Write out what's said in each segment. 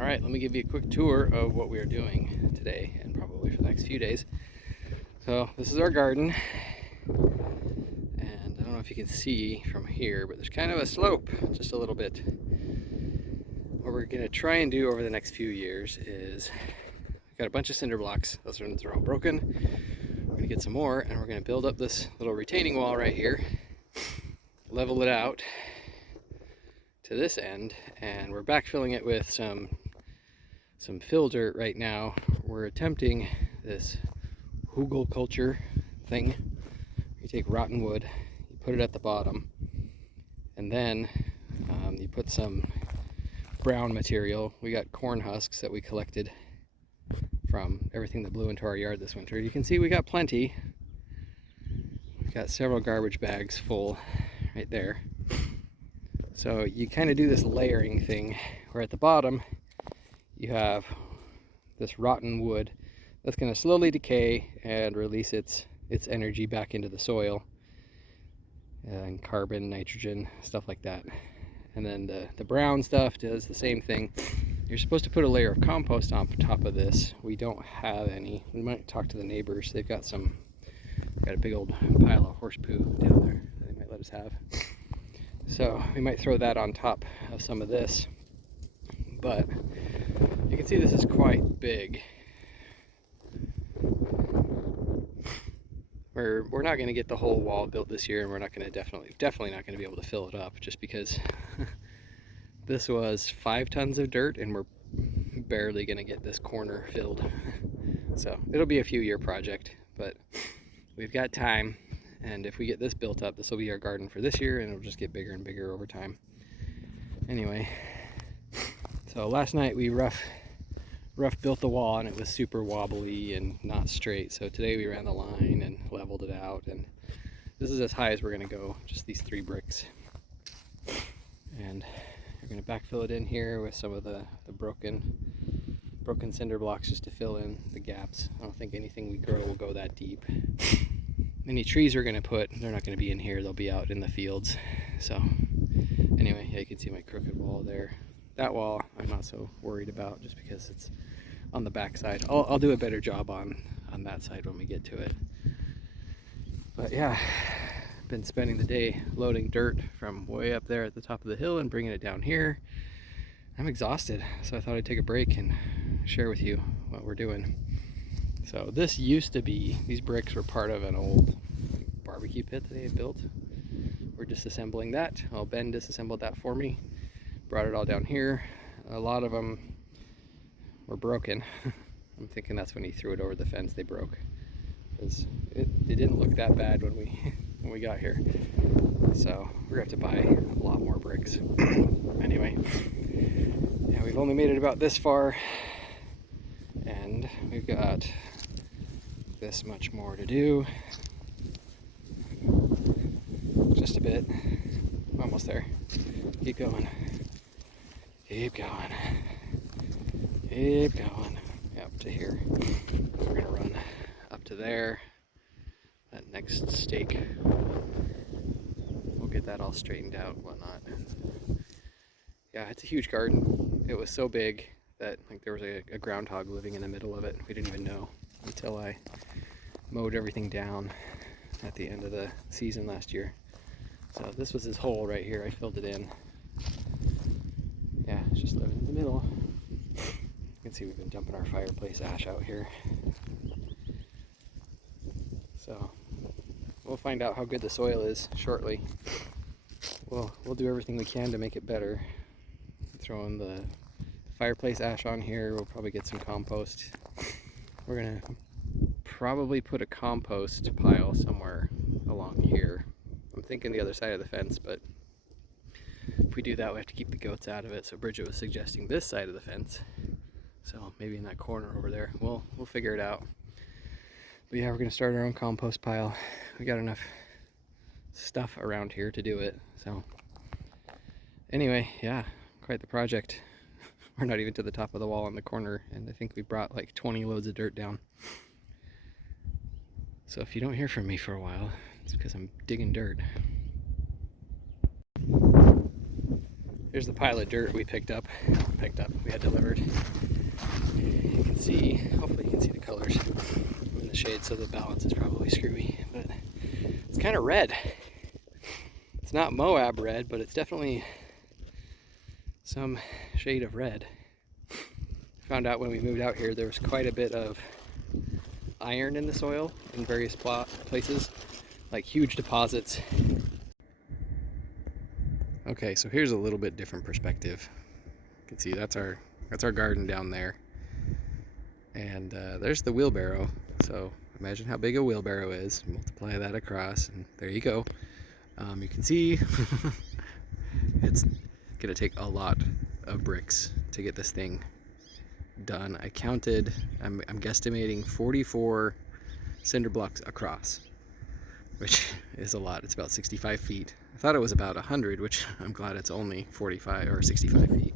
Alright, let me give you a quick tour of what we are doing today and probably for the next few days. So this is our garden, and I don't know if you can see from here, but there's kind of a slope, just a little bit. What we're going to try and do over the next few years is, we've got a bunch of cinder blocks, those ones are all broken. We're going to get some more, and we're going to build up this little retaining wall right here, level it out to this end, and we're backfilling it with some fill dirt right now. We're attempting this hugelkultur thing. You take rotten wood, you put it at the bottom, and then you put some brown material. We got corn husks that we collected from everything that blew into our yard this winter. You can see we got plenty. We've got several garbage bags full right there. So you kind of do this layering thing where at the bottom you have this rotten wood that's going to slowly decay and release its energy back into the soil, and carbon, nitrogen, stuff like that. And then the brown stuff does the same thing. You're supposed to put a layer of compost on top of this. We don't have any. We might talk to the neighbors. They've got a big old pile of horse poo down there that they might let us have. So we might throw that on top of some of this. But you can see this is quite big. We're not going to get the whole wall built this year, and we're not going to definitely not going to be able to fill it up, just because this was 5 tons of dirt and we're barely going to get this corner filled. So it'll be a few year project, but we've got time, and if we get this built up, this will be our garden for this year, and it'll just get bigger and bigger over time. Anyway, so last night we rough built the wall, and it was super wobbly and not straight. So today we ran the line and leveled it out, and this is as high as we're going to go, just these 3 bricks. And we're going to backfill it in here with some of the broken cinder blocks, just to fill in the gaps. I don't think anything we grow will go that deep. Any trees we're going to put, they're not going to be in here, they'll be out in the fields. So anyway, yeah, you can see my crooked wall there. That wall I'm not so worried about, just because it's on the back side. I'll do a better job on that side when we get to it. But yeah, been spending the day loading dirt from way up there at the top of the hill and bringing it down here. I'm exhausted, so I thought I'd take a break and share with you what we're doing. So this used to be, these bricks were part of an old barbecue pit that they had built. We're disassembling that. Well, Ben disassembled that for me, brought it all down here. A lot of them were broken. I'm thinking that's when he threw it over the fence they broke, because it didn't look that bad when we got here. So we're gonna have to buy a lot more bricks. Anyway, yeah, we've only made it about this far, and we've got this much more to do. Just a bit. Almost there. Keep going. Keep going. Keep going. Up to here. We're gonna run up to there. That next stake, we'll get that all straightened out and whatnot. Yeah, it's a huge garden. It was so big that there was a groundhog living in the middle of it. We didn't even know until I mowed everything down at the end of the season last year. So this was his hole right here. I filled it in. Yeah, it's just living in the middle. You can see we've been dumping our fireplace ash out here. So we'll find out how good the soil is shortly. We'll do everything we can to make it better. Throwing the fireplace ash on here. We'll probably get some compost. We're gonna probably put a compost pile somewhere along here. I'm thinking the other side of the fence, but if we do that, we have to keep the goats out of it. So Bridget was suggesting this side of the fence. So maybe in that corner over there. We'll figure it out. But yeah, we're gonna start our own compost pile. We got enough stuff around here to do it. So anyway, yeah, quite the project. We're not even to the top of the wall in the corner, and I think we brought like 20 loads of dirt down. So if you don't hear from me for a while, it's because I'm digging dirt. Here's the pile of dirt we we had delivered. You can see, hopefully you can see the colors in the shade, so the balance is probably screwy, but it's kind of red. It's not Moab red, but it's definitely some shade of red. Found out when we moved out here there was quite a bit of iron in the soil in various places, like huge deposits. Okay, so here's a little bit different perspective. You can see that's our garden down there, and there's the wheelbarrow. So imagine how big a wheelbarrow is, multiply that across, and there you go. You can see it's gonna take a lot of bricks to get this thing done. I counted, I'm guesstimating 44 cinder blocks across, which is a lot. It's about 65 feet. I thought it was about 100, which I'm glad it's only 45 or 65 feet.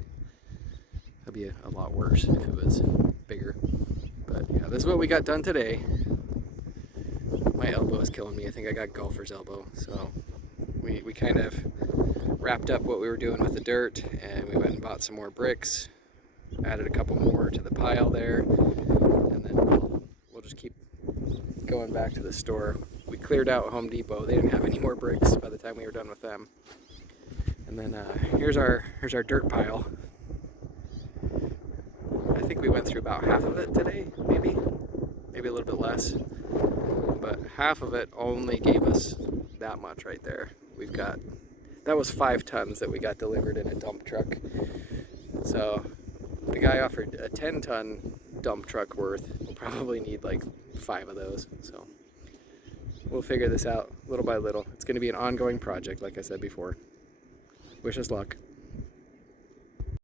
That'd be a lot worse if it was bigger. But yeah, this is what we got done today. My elbow is killing me. I think I got golfer's elbow. So we kind of wrapped up what we were doing with the dirt, and we went and bought some more bricks, added a couple more to the pile there, and then we'll just keep going back to the store. We cleared out Home Depot. They didn't have any more bricks by the time we were done with them. And then here's our dirt pile. I think we went through about half of it today, maybe a little bit less, but half of it only gave us that much right there. That was 5 tons that we got delivered in a dump truck. So the guy offered a 10-ton dump truck worth. We'll probably need like 5 of those. So we'll figure this out little by little. It's going to be an ongoing project, like I said before. Wish us luck.